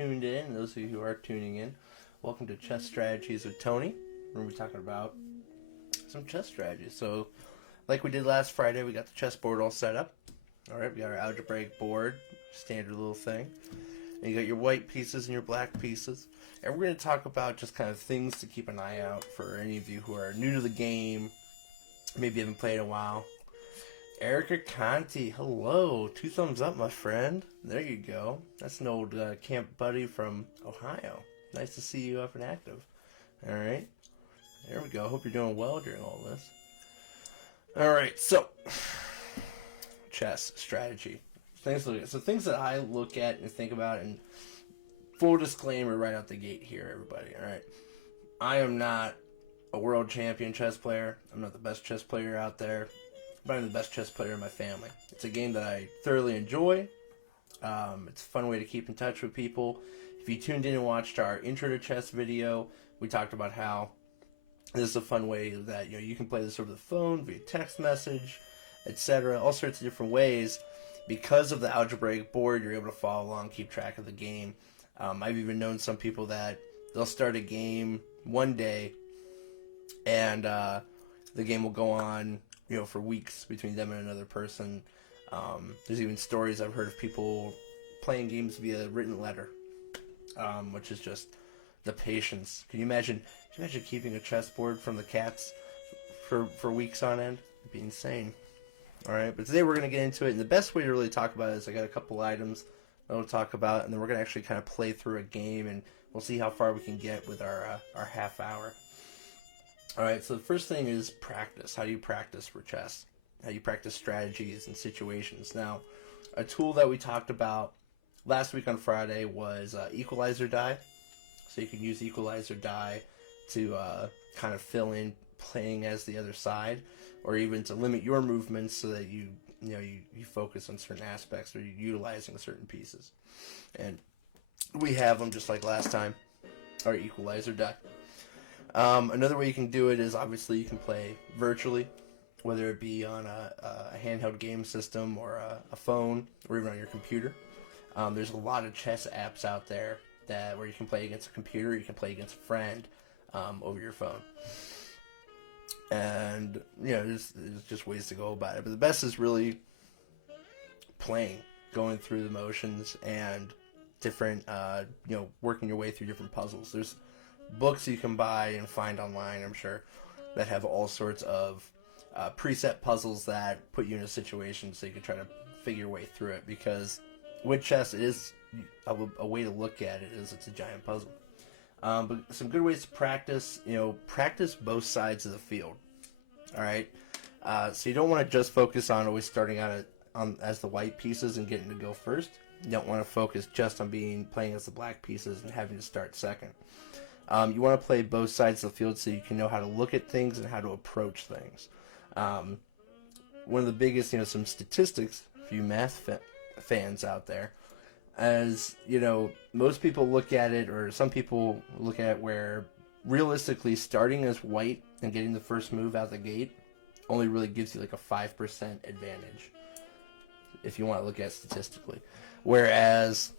tuned in, and those of you who are tuning in, welcome to Chess Strategies with Tony. We're going to be talking about some chess strategies. So, like we did last Friday, we got the chessboard all set up. Alright, we got our algebraic board, standard little thing. And you got your white pieces and your black pieces. And we're going to talk about just kind of things to keep an eye out for any of you who are new to the game, maybe haven't played in a while. Erica Conti, hello. 2 thumbs up, my friend. There you go. That's an old camp buddy from Ohio. Nice to see you up and active. Alright. There we go. Hope you're doing well during all this. Alright, so chess strategy. Things that I look at and think about, and full disclaimer right out the gate here, everybody. Alright. I am not a world champion chess player. I'm not the best chess player out there. But I'm the best chess player in my family. It's a game that I thoroughly enjoy. It's a fun way to keep in touch with people. If you tuned in and watched our intro to chess video, we talked about how this is a fun way that you can play this over the phone, via text message, etc. All sorts of different ways. Because of the algebraic board, you're able to follow along, keep track of the game. I've even known some people that they'll start a game one day, and the game will go on for weeks between them and another person. There's even stories I've heard of people playing games via written letter, which is just the patience. Can you imagine keeping a chessboard from the cats for weeks on end? It'd be insane. Alright, but today we're going to get into it, and the best way to really talk about it is I got a couple items that we'll talk about, and then we're going to actually kind of play through a game, and we'll see how far we can get with our half hour. Alright, so the first thing is practice. How do you practice for chess? How do you practice strategies and situations? Now, a tool that we talked about last week on Friday was equalizer die. So you can use equalizer die to kind of fill in playing as the other side, or even to limit your movements so that you focus on certain aspects, or you're utilizing certain pieces. And we have them just like last time, our equalizer die. Another way you can do it is obviously you can play virtually, whether it be on a handheld game system or a phone or even on your computer. There's a lot of chess apps out there where you can play against a computer, you can play against a friend over your phone. And there's just ways to go about it. But the best is really playing, going through the motions and different, working your way through different puzzles. There's books you can buy and find online, I'm sure, that have all sorts of preset puzzles that put you in a situation so you can try to figure your way through it. Because with chess, it is a way to look at it is it's a giant puzzle. But some good ways to practice, practice both sides of the field. All right, so you don't want to just focus on always starting out as the white pieces and getting to go first. You don't want to focus just on playing as the black pieces and having to start second. You want to play both sides of the field so you can know how to look at things and how to approach things. One of the biggest, some statistics for you math fans out there, as most people look at it, or some people look at it where realistically starting as white and getting the first move out the gate only really gives you like a 5% advantage if you want to look at it statistically. Whereas,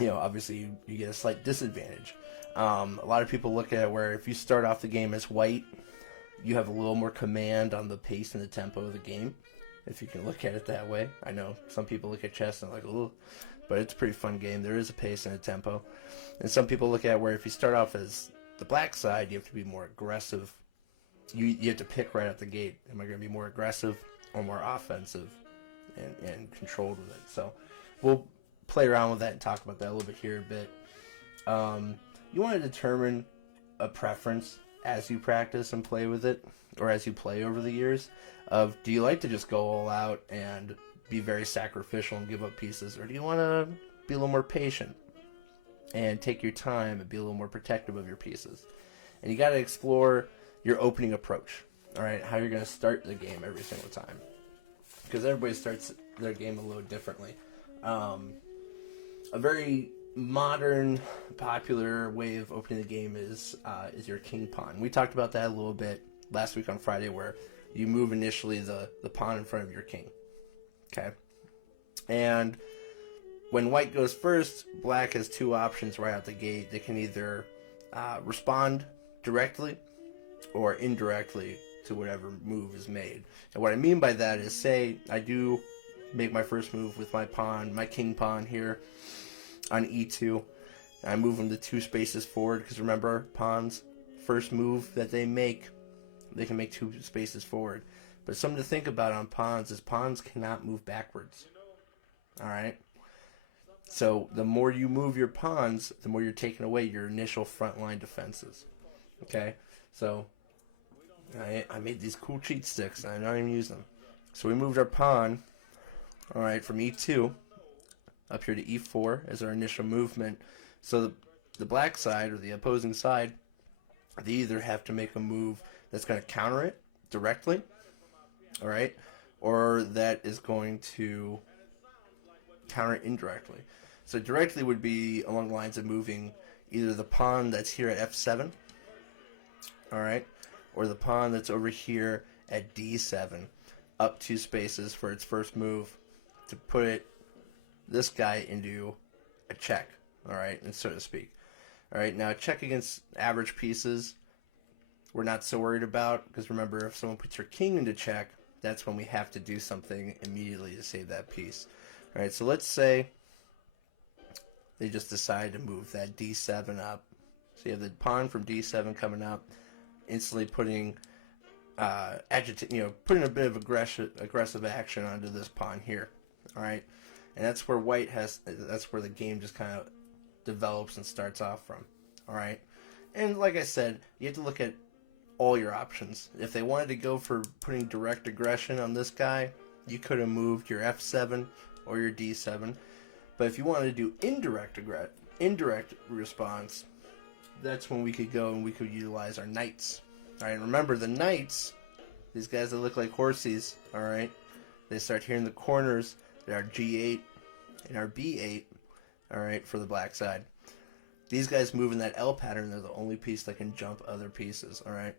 obviously you get a slight disadvantage. A lot of people look at it where if you start off the game as white, you have a little more command on the pace and the tempo of the game, if you can look at it that way. I know some people look at chess and they're like, ooh, but it's a pretty fun game. There is a pace and a tempo. And some people look at it where if you start off as the black side, you have to be more aggressive. You have to pick right out the gate. Am I going to be more aggressive or more offensive and controlled with it? So we'll play around with that and talk about that a little bit here a bit. You want to determine a preference as you practice and play with it, or as you play over the years, of do you like to just go all out and be very sacrificial and give up pieces, or do you want to be a little more patient and take your time and be a little more protective of your pieces? And you got to explore your opening approach, all right, how you're going to start the game every single time, because everybody starts their game a little differently. A very modern, popular way of opening the game is your king pawn. We talked about that a little bit last week on Friday, where you move initially the pawn in front of your king. Okay, and when white goes first, black has two options right out the gate. They can either respond directly or indirectly to whatever move is made. And what I mean by that is, say I do make my first move with my pawn, my king pawn here on e2. And I move them to 2 spaces forward, because remember, pawns, first move that they can make 2 spaces forward. But something to think about on pawns is pawns cannot move backwards. Alright? So the more you move your pawns, the more you're taking away your initial front line defenses. Okay? So I made these cool cheat sticks, and I'm not even using them. So we moved our pawn, alright, from e2 up here to e4 as our initial movement. So the black side, or the opposing side, they either have to make a move that's going to counter it directly, alright, or that is going to counter it indirectly. So directly would be along the lines of moving either the pawn that's here at f7, alright, or the pawn that's over here at d7, up 2 spaces for its first move, to put this guy into a check, alright, and so to speak. Alright, now check against average pieces, we're not so worried about, because remember, if someone puts your king into check, that's when we have to do something immediately to save that piece. Alright, so let's say they just decide to move that d7 up. So you have the pawn from d7 coming up, instantly putting putting a bit of aggressive action onto this pawn here. Alright, and that's where that's where the game just kind of develops and starts off from. Alright, and like I said, you have to look at all your options. If they wanted to go for putting direct aggression on this guy, you could have moved your f7 or your d7. But if you wanted to do indirect response, that's when we could go and we could utilize our knights. Alright, remember the knights, these guys that look like horsies, alright, they start here in the corners. They're our g8 and our b8, alright, for the black side. These guys move in that L pattern. They're the only piece that can jump other pieces, alright?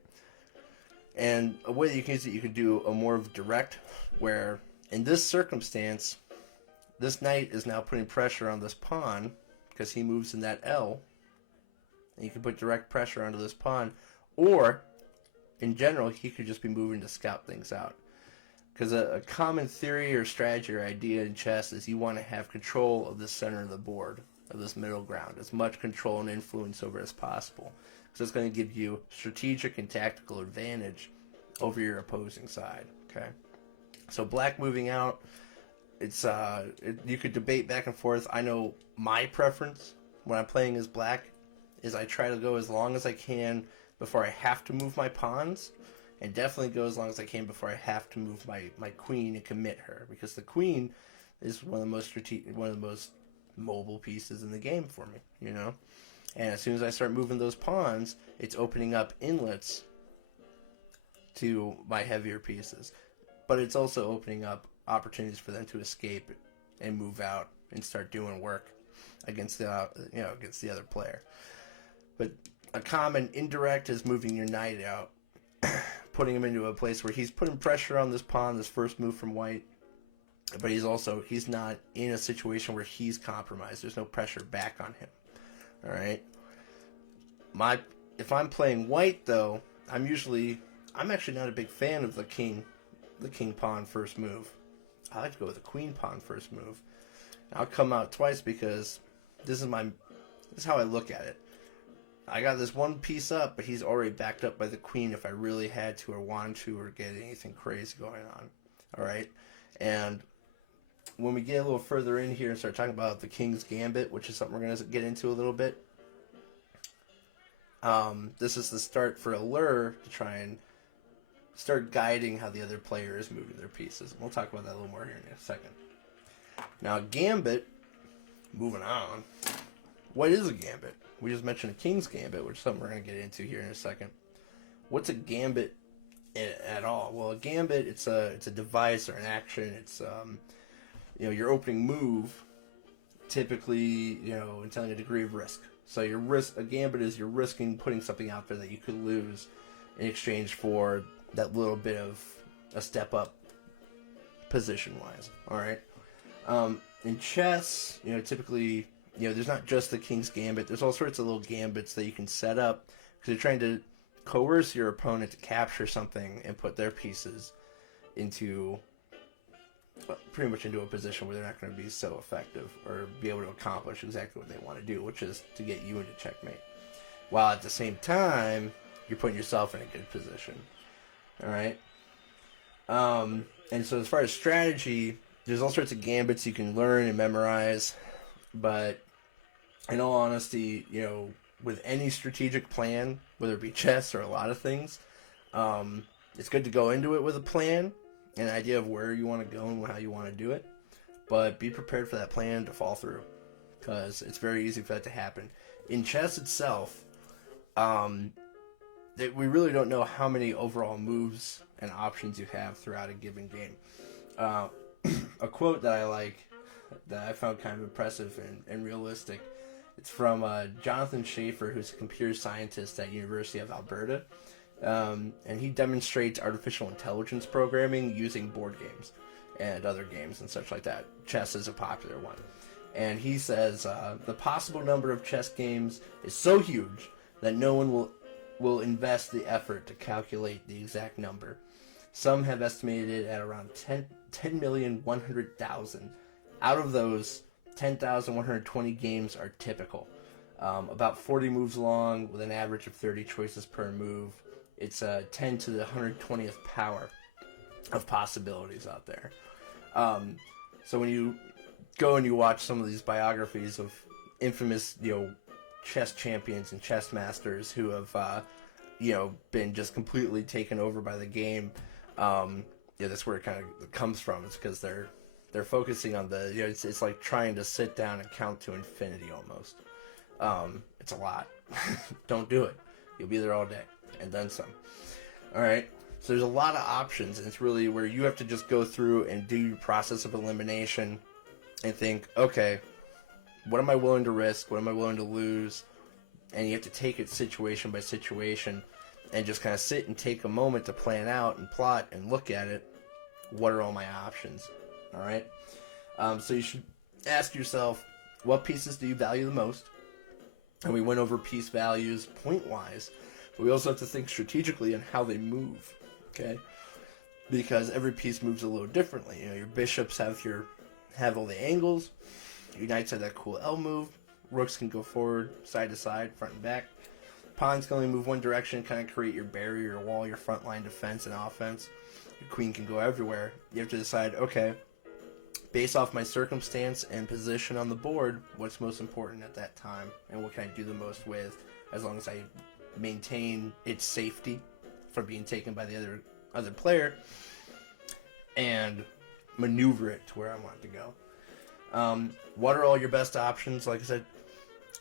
And a way that you can use it, you could do a more of direct, where in this circumstance, this knight is now putting pressure on this pawn because he moves in that L. And you can put direct pressure onto this pawn. Or, in general, he could just be moving to scout things out. Because a common theory or strategy or idea in chess is you want to have control of the center of the board, of this middle ground, as much control and influence over as possible. So it's going to give you strategic and tactical advantage over your opposing side. Okay, so black moving out, you could debate back and forth. I know my preference when I'm playing as black is I try to go as long as I can before I have to move my pawns, and definitely go as long as I can before I have to move my queen and commit her, because the queen is one of the most mobile pieces in the game for me, you know. And as soon as I start moving those pawns, it's opening up inlets to my heavier pieces, but it's also opening up opportunities for them to escape and move out and start doing work against the other player. But a common indirect is moving your knight out, putting him into a place where he's putting pressure on this pawn, this first move from white, but he's not in a situation where he's compromised. There's no pressure back on him. All right. If I'm playing white though, I'm actually not a big fan of the king pawn first move. I like to go with the queen pawn first move. I'll come out twice because this is how I look at it. I got this one piece up, but he's already backed up by the queen if I really had to or wanted to or get anything crazy going on. Alright? And when we get a little further in here and start talking about the King's Gambit, which is something we're going to get into a little bit, this is the start for Allure to try and start guiding how the other player is moving their pieces. And we'll talk about that a little more here in a second. Now, Gambit, moving on. What is a Gambit? We just mentioned a King's Gambit, which is something we're going to get into here in a second. What's a Gambit at all? Well, a Gambit, it's a device or an action. It's your opening move, typically, entailing a degree of risk. So a Gambit is you're risking putting something out there that you could lose in exchange for that little bit of a step up position-wise. All right. In chess, typically, there's not just the king's gambit. There's all sorts of little gambits that you can set up because you're trying to coerce your opponent to capture something and put their pieces into pretty much into a position where they're not going to be so effective or be able to accomplish exactly what they want to do, which is to get you into checkmate. While at the same time, you're putting yourself in a good position. All right? And so as far as strategy, there's all sorts of gambits you can learn and memorize, but in all honesty, with any strategic plan, whether it be chess or a lot of things, it's good to go into it with a plan, an idea of where you want to go and how you want to do it, but be prepared for that plan to fall through, because it's very easy for that to happen. In chess itself, we really don't know how many overall moves and options you have throughout a given game. A quote that I like, that I found kind of impressive and realistic, it's from Jonathan Schaefer, who's a computer scientist at University of Alberta. And he demonstrates artificial intelligence programming using board games and other games and such like that. Chess is a popular one. And he says, the possible number of chess games is so huge that no one will invest the effort to calculate the exact number. Some have estimated it at around 10,100,000. Out of those, 10,120 games are typical. About 40 moves long with an average of 30 choices per move. It's 10 to the 120th power of possibilities out there. So when you go and you watch some of these biographies of infamous, chess champions and chess masters who have, been just completely taken over by the game, that's where it kind of comes from. It's because they're focusing on the, it's like trying to sit down and count to infinity almost. It's a lot. Don't do it. You'll be there all day and then some. All right. So there's a lot of options, and it's really where you have to just go through and do your process of elimination and think, okay, what am I willing to risk? What am I willing to lose? And you have to take it situation by situation and just kind of sit and take a moment to plan out and plot and look at it. What are all my options? All right. So you should ask yourself, what pieces do you value the most? And we went over piece values point-wise. But we also have to think strategically on how they move. Okay? Because every piece moves a little differently. Your bishops have all the angles. Your knights have that cool L move. Rooks can go forward, side to side, front and back. Pawns can only move one direction, kind of create your barrier, your wall, your front line defense and offense. Your queen can go everywhere. You have to decide, okay, based off my circumstance and position on the board, what's most important at that time, and what can I do the most with, as long as I maintain its safety from being taken by the other player, and maneuver it to where I want it to go. What are all your best options? Like I said,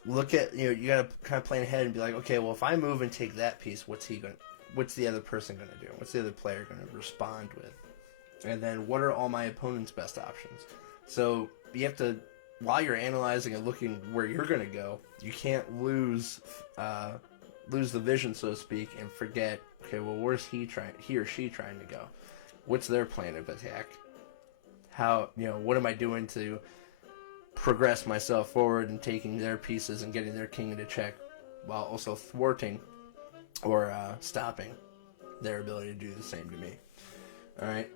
look at, you gotta kind of plan ahead and be like, okay, well, if I move and take that piece, what's the other person gonna do? What's the other player gonna respond with? And then what are all my opponent's best options? So you have to, while you're analyzing and looking where you're gonna go, you can't lose the vision, so to speak, and forget, okay, well, where's he or she trying to go? What's their plan of attack? How, what am I doing to progress myself forward and taking their pieces and getting their king into check, while also thwarting or stopping their ability to do the same to me. All right.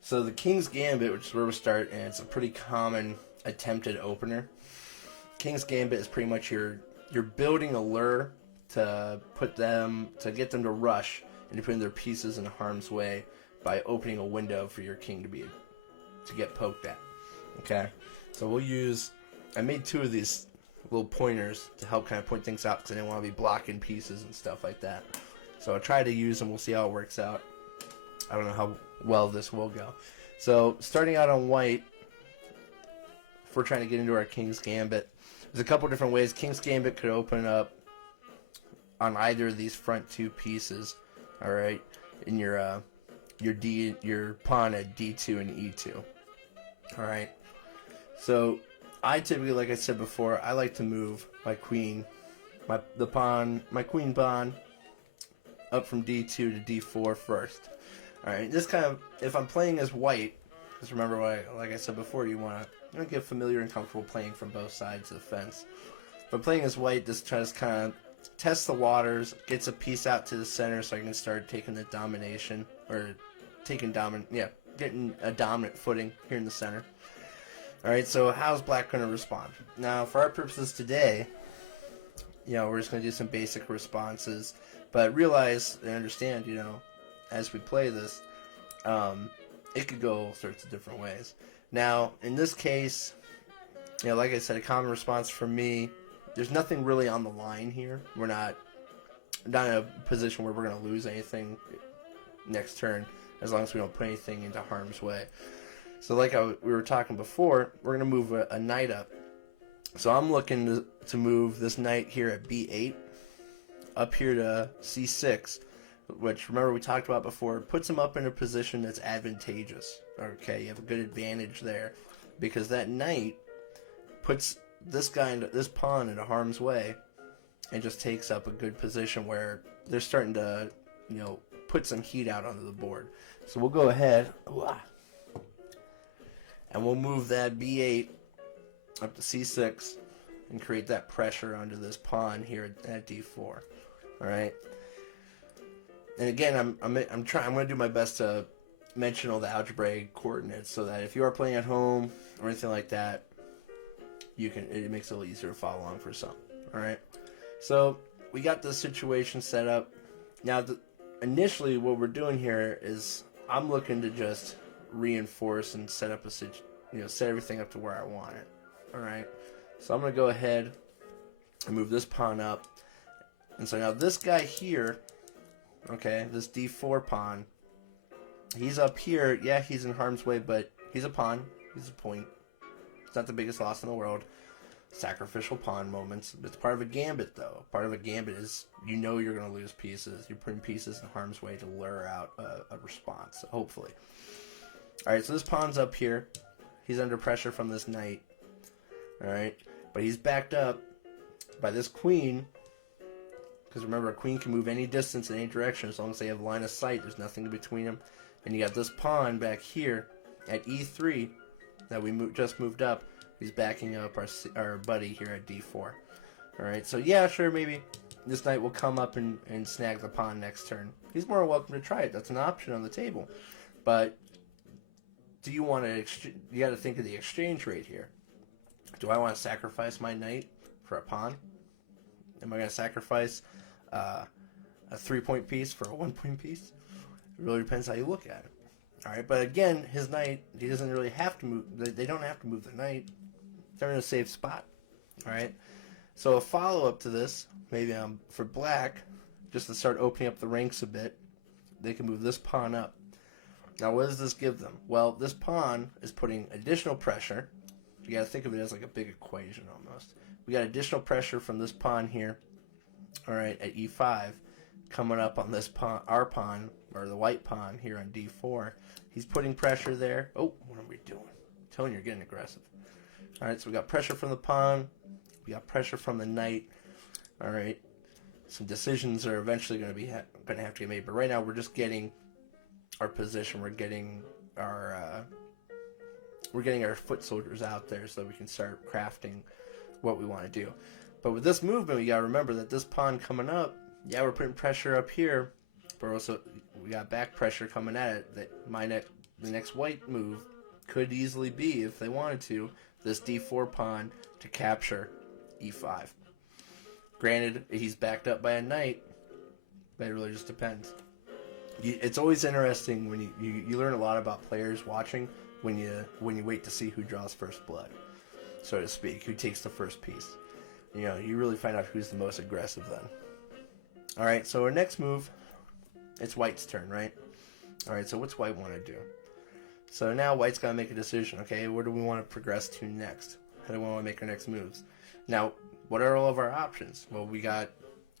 So the King's Gambit, which is where we start, and it's a pretty common attempted opener. King's Gambit is pretty much you're building a lure to get them to rush and to put their pieces in harm's way by opening a window for your king to get poked at. Okay, so I made two of these little pointers to help kind of point things out because I didn't want to be blocking pieces and stuff like that. So I tried to use them. We'll see how it works out. I don't know how well this will go. So starting out on white, if we're trying to get into our King's Gambit, there's a couple different ways. King's Gambit could open up on either of these front two pieces. All right, in your pawn at D2 and E2. All right. So I typically, like I said before, I like to move my queen, my queen pawn up from D2 to D4 first. All right. This kind of, if I'm playing as white, Because remember, like I said before, you want to get familiar and comfortable playing from both sides of the fence. But playing as white, this tries to kind of test the waters, gets a piece out to the center so I can start taking the domination, or getting a dominant footing here in the center. Alright, so how's black going to respond? Now, for our purposes today, we're just going to do some basic responses, but realize and understand, as we play this, it could go all sorts of different ways. Now, in this case, like I said, a common response from me, there's nothing really on the line here. We're not in a position where we're going to lose anything next turn, as long as we don't put anything into harm's way. So like we were talking before, we're going to move a knight up. So I'm looking to move this knight here at b8 up here to c6, which, remember, we talked about before, puts him up in a position that's advantageous. Okay, you have a good advantage there, because that knight puts this pawn into harm's way and just takes up a good position where they're starting to, put some heat out onto the board. So we'll go ahead and we'll move that b8 up to c6 and create that pressure onto this pawn here at d4. All right. And again, I'm going to do my best to mention all the algebraic coordinates so that if you are playing at home or anything like that, it makes it a little easier to follow along for some. All right. So we got this situation set up. Now, initially, what we're doing here is I'm looking to just reinforce and set up set everything up to where I want it. All right. So I'm going to go ahead and move this pawn up. And so now this guy here, okay, this d4 pawn, he's up here. Yeah, he's in harm's way, but he's a pawn. He's a point. It's not the biggest loss in the world. Sacrificial pawn moments. It's part of a gambit, though. Part of a gambit is you're going to lose pieces. You're putting pieces in harm's way to lure out a response, hopefully. All right, so this pawn's up here. He's under pressure from this knight. All right, but he's backed up by this queen. Because remember, a queen can move any distance in any direction as long as they have line of sight. There's nothing between them. And you got this pawn back here at e3 that we just moved up. He's backing up our buddy here at d4. Alright, so yeah, sure, maybe this knight will come up and snag the pawn next turn. He's more welcome to try it. That's an option on the table. But do you want to... You got to think of the exchange rate here. Do I want to sacrifice my knight for a pawn? Am I going to sacrifice a 3-point piece for a 1-point piece? It really depends how you look at it. Alright, but again, his knight, he doesn't really have to move. They don't have to move the knight. They're in a safe spot. Alright, so a follow-up to this, maybe for black, just to start opening up the ranks a bit, they can move this pawn up. Now, what does this give them? Well, this pawn is putting additional pressure. You got to think of it as like a big equation almost. We got additional pressure from this pawn here, alright, at e5, coming up on this pawn, our pawn, or the white pawn here on d4. He's putting pressure there. Oh, what are we doing? I'm telling you, you're getting aggressive. Alright, so we got pressure from the pawn. We got pressure from the knight. Alright, some decisions are eventually going to have to get made. But right now, we're just getting our position. We're getting our foot soldiers out there so that we can start crafting what we want to do. But with this movement, we got to remember that this pawn coming up, yeah, we're putting pressure up here, but also we got back pressure coming at it. That the next white move could easily be, if they wanted to, this d4 pawn to capture e5. Granted, he's backed up by a knight, but it really just depends. It's always interesting when you learn a lot about players watching when you wait to see who draws first blood, so to speak, who takes the first piece. You really find out who's the most aggressive then. Alright, so our next move, it's white's turn, right? Alright, so what's white want to do? So now white's got to make a decision, okay? Where do we want to progress to next? How do we want to make our next moves? Now, what are all of our options? Well, we got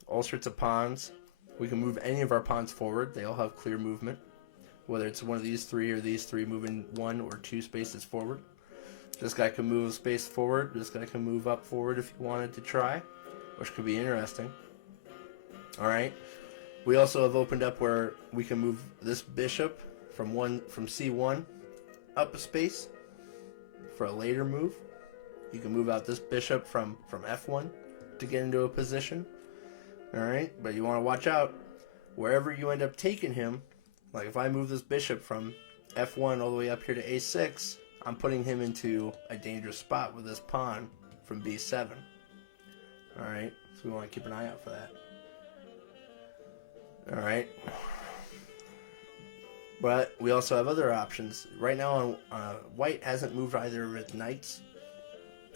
all sorts of pawns. We can move any of our pawns forward. They all have clear movement. Whether it's one of these three or these three moving 1 or 2 spaces forward. This guy can move a space forward. This guy can move up forward if he wanted to try, which could be interesting. Alright. We also have opened up where we can move this bishop from C1 up a space for a later move. You can move out this bishop from f1 to get into a position. Alright, but you want to watch out. Wherever you end up taking him, like if I move this bishop from f1 all the way up here to a6, I'm putting him into a dangerous spot with this pawn from b7. Alright, so we want to keep an eye out for that. Alright. But we also have other options. Right now, white hasn't moved either of its knights.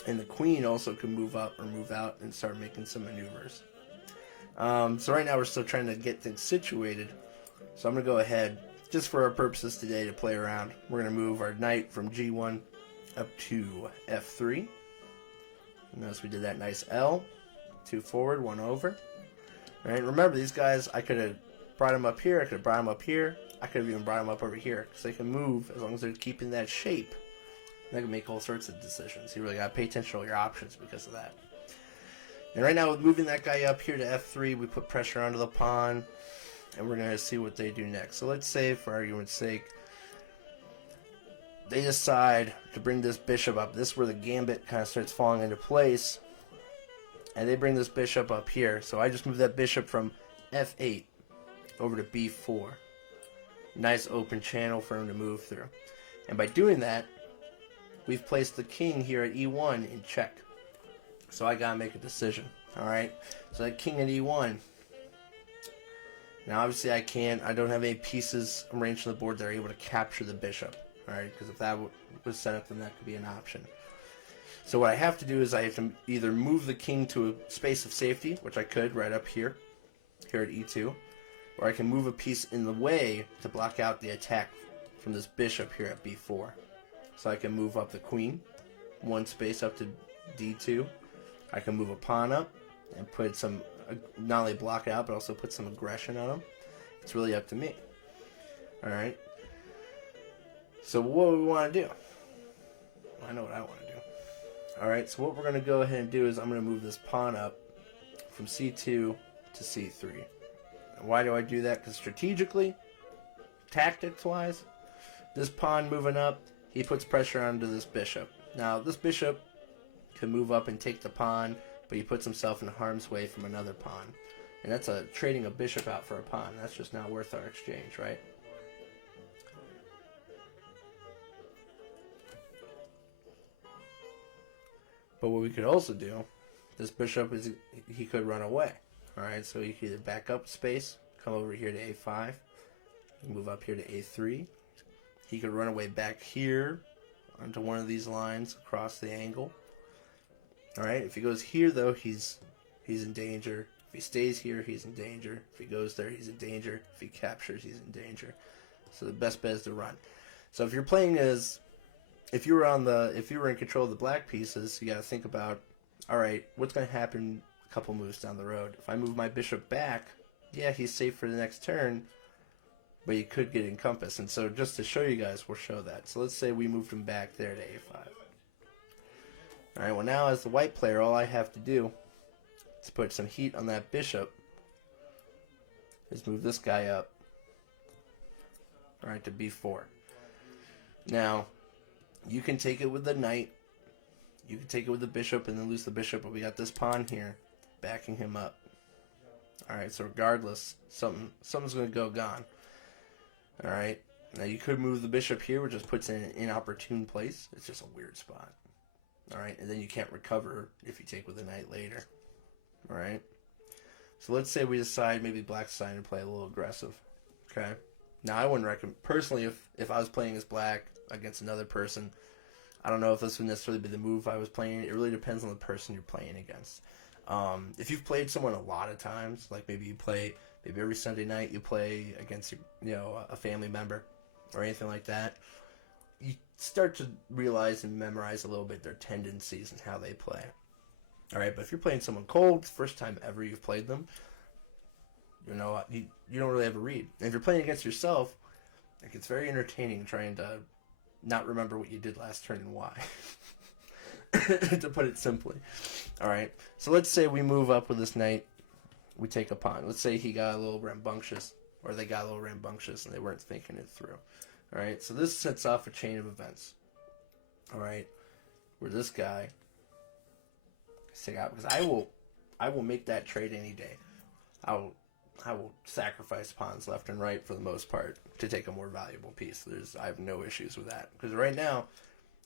And the queen also can move up or move out and start making some maneuvers. So right now we're still trying to get things situated. So I'm going to go ahead, just for our purposes today to play around. We're going to move our knight from g1 up to f3. Notice we did that nice L. 2 forward, 1 over. Alright, remember these guys, I could have brought them up here, I could have brought them up here, I could have even brought them up over here, because they can move as long as they're keeping that shape. They can make all sorts of decisions. You really got to pay attention to all your options because of that. And right now, with moving that guy up here to f3, we put pressure onto the pawn, and we're going to see what they do next. So let's say, for argument's sake, they decide to bring this bishop up. This is where the gambit kind of starts falling into place. And they bring this bishop up here. So I just move that bishop from f8 over to b4. Nice open channel for him to move through. And by doing that, we've placed the king here at e1 in check. So I gotta make a decision. Alright? So that king at e1. Now obviously I don't have any pieces arranged on the board that are able to capture the bishop. Alright? Because if that was set up, then that could be an option. So what I have to do is I have to either move the king to a space of safety, which I could right up here at e2, or I can move a piece in the way to block out the attack from this bishop here at b4. So I can move up the queen, one space up to d2. I can move a pawn up and put some, not only block it out, but also put some aggression on him. It's really up to me. Alright. So what do we want to do? I know what I want to do. Alright, so what we're going to go ahead and do is I'm going to move this pawn up from c2 to c3. And why do I do that? Because strategically, tactics-wise, this pawn moving up, he puts pressure onto this bishop. Now, this bishop can move up and take the pawn, but he puts himself in harm's way from another pawn. And that's trading a bishop out for a pawn. That's just not worth our exchange, right? But what we could also do, this bishop, he could run away. Alright, so he could either back up space, come over here to a5, move up here to a3. He could run away back here onto one of these lines across the angle. Alright, if he goes here though, he's in danger. If he stays here, he's in danger. If he goes there, he's in danger. If he captures, he's in danger. So the best bet is to run. So if you're playing as, if you were in control of the black pieces, you got to think about, all right, what's going to happen a couple moves down the road? If I move my bishop back, yeah, he's safe for the next turn, but you could get encompassed. And so just to show you guys, we'll show that. So let's say we moved him back there to a5. All right, well now as the white player, all I have to do is put some heat on that bishop, is move this guy up, all right, to b4. Now, you can take it with the knight, you can take it with the bishop and then lose the bishop, but we got this pawn here backing him up. Alright, so regardless, something's going to go gone. Alright, now you could move the bishop here, which just puts it in an inopportune place. It's just a weird spot. Alright, and then you can't recover if you take with the knight later. Alright, so let's say we decide maybe black's deciding to play a little aggressive. Okay, now I wouldn't recommend, personally, if I was playing as black against another person, I don't know if this would necessarily be the move I was playing. It really depends on the person you're playing against. If you've played someone a lot of times, like maybe every Sunday night you play against a family member or anything like that, you start to realize and memorize a little bit their tendencies and how they play. All right, but if you're playing someone cold, first time ever you've played them, you don't really have a read. And if you're playing against yourself, like, it's very entertaining trying to not remember what you did last turn and why. To put it simply. Alright, so let's say we move up with this knight, we take a pawn. Let's say he got a little rambunctious, or they got a little rambunctious and they weren't thinking it through. All right, so this sets off a chain of events. All right, where this guy stick out because I will make that trade any day. I will sacrifice pawns left and right for the most part to take a more valuable piece. I have no issues with that because right now,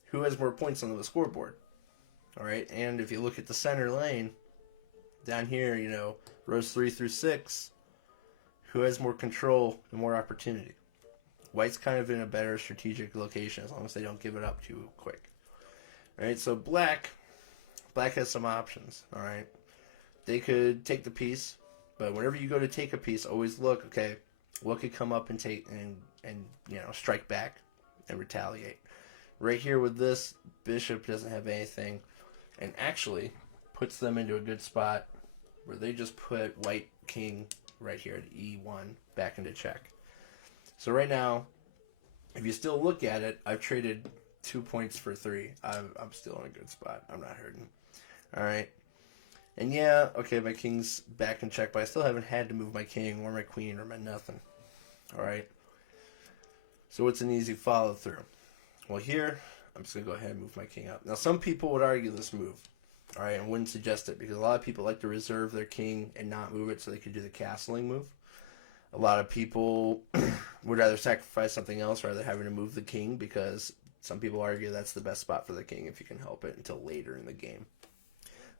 who has more points on the scoreboard? All right, and if you look at the center lane down here, rows 3 through 6, who has more control and more opportunity? White's kind of in a better strategic location as long as they don't give it up too quick. All right, so black has some options. All right, they could take the piece, but whenever you go to take a piece, always look. Okay, what could come up and take and strike back and retaliate. Right here with this, bishop doesn't have anything, and actually puts them into a good spot where they just put white king right here at e1 back into check. So right now, if you still look at it, I've traded 2 points for 3. I'm still in a good spot. I'm not hurting. All right. And yeah, okay, my king's back in check, but I still haven't had to move my king or my queen or my nothing. All right. So what's an easy follow through? Well, here, I'm just going to go ahead and move my king up. Now, some people would argue this move. All right, and wouldn't suggest it because a lot of people like to reserve their king and not move it so they could do the castling move. A lot of people would rather sacrifice something else rather than having to move the king because some people argue that's the best spot for the king if you can help it until later in the game.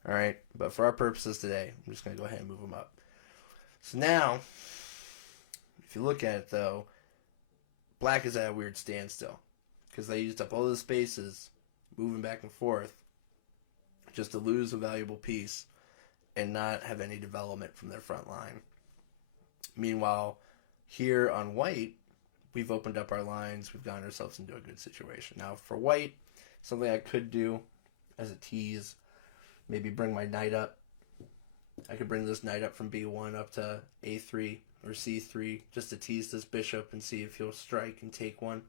All right, but for our purposes today, I'm just going to go ahead and move them up. So now, if you look at it though, black is at a weird standstill because they used up all the spaces moving back and forth just to lose a valuable piece and not have any development from their front line. Meanwhile, here on white, we've opened up our lines. We've gotten ourselves into a good situation. Now, for white, something I could do as a tease, maybe bring my knight up. I could bring this knight up from b1 up to a3 or c3 just to tease this bishop and see if he'll strike and take one.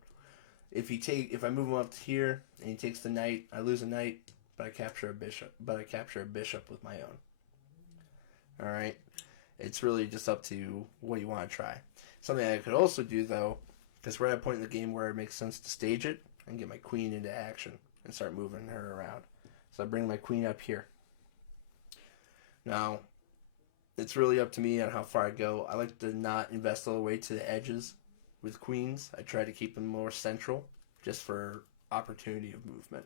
If I move him up to here and he takes the knight, I lose a knight, but I capture a bishop. With my own. All right. It's really just up to what you want to try. Something I could also do, though, because we're at a point in the game where it makes sense to stage it and get my queen into action and start moving her around. So I bring my queen up here. Now, it's really up to me on how far I go. I like to not invest all the way to the edges with queens. I try to keep them more central just for opportunity of movement.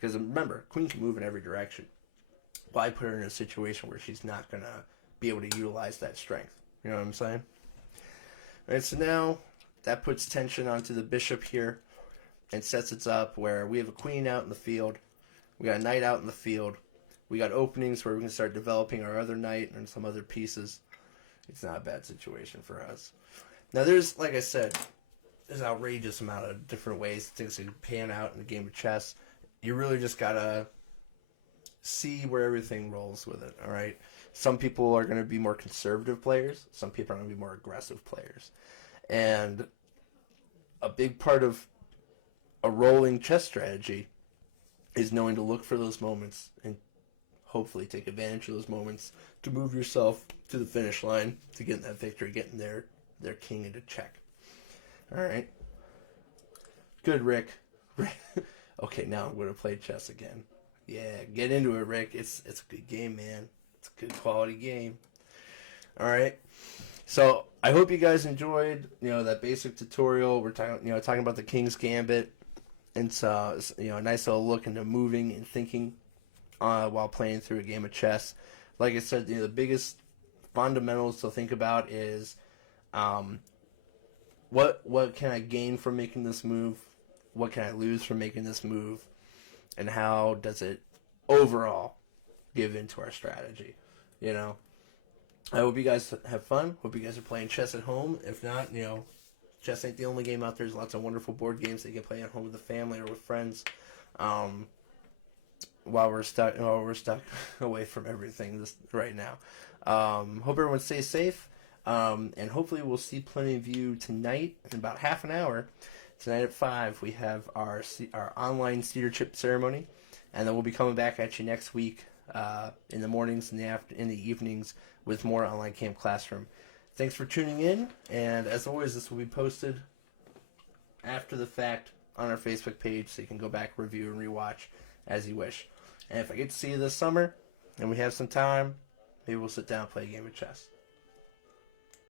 Because remember, queen can move in every direction. Why put her in a situation where she's not going to be able to utilize that strength? You know what I'm saying? All right, so now that puts tension onto the bishop here and sets it up where we have a queen out in the field. We got a knight out in the field. We got openings where we can start developing our other knight and some other pieces. It's not a bad situation for us. Now there's, like I said, there's an outrageous amount of different ways things can pan out in a game of chess. You really just gotta see where everything rolls with it, all right? Some people are going to be more conservative players. Some people are going to be more aggressive players. And a big part of a rolling chess strategy is knowing to look for those moments and hopefully take advantage of those moments to move yourself to the finish line to get that victory, getting their king into check. All right. Good, Rick. Okay, now I'm going to play chess again. Yeah, get into it, Rick. It's a good game, man. It's a good quality game. All right. So I hope you guys enjoyed, that basic tutorial. We're talking about the King's Gambit. It's a nice little look into moving and thinking while playing through a game of chess. Like I said, the biggest fundamentals to think about is what can I gain from making this move? What can I lose from making this move? And how does it overall give into our strategy? I hope you guys have fun. Hope you guys are playing chess at home. If not, chess ain't the only game out there. There's lots of wonderful board games that you can play at home with the family or with friends. While we're stuck away from everything right now. Hope everyone stays safe. And hopefully we'll see plenty of you tonight in about half an hour. Tonight at 5, we have our online Cedar Chip ceremony, and then we'll be coming back at you next week in the mornings and in the evenings with more Online Camp Classroom. Thanks for tuning in, and as always, this will be posted after the fact on our Facebook page, so you can go back, review, and rewatch as you wish. And if I get to see you this summer and we have some time, maybe we'll sit down and play a game of chess.